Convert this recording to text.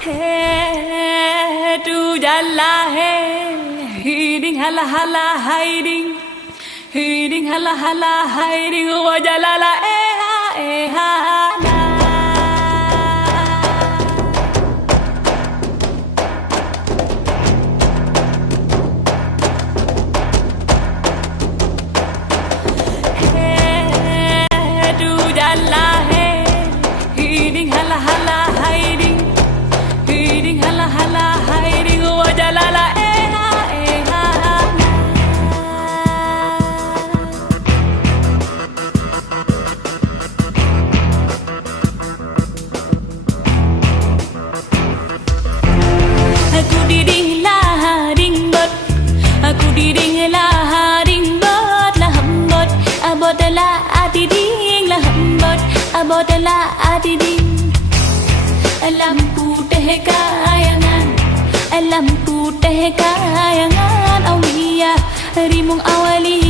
Hey, tu jalla hey, hiding hala hala hiding, hiding hala hala hiding, wajalala eha la. Hey, tu jalla hey, hiding hala hala hiding. Hiding hala hala hiding wajalala eha la. Aku diding lah ding bot, aku diding lah ding bot lah hambot, abot lah adiding lah hambot, abot lah adiding. Lampu teh kayangan, lampu teh kayangan awliya rimung awali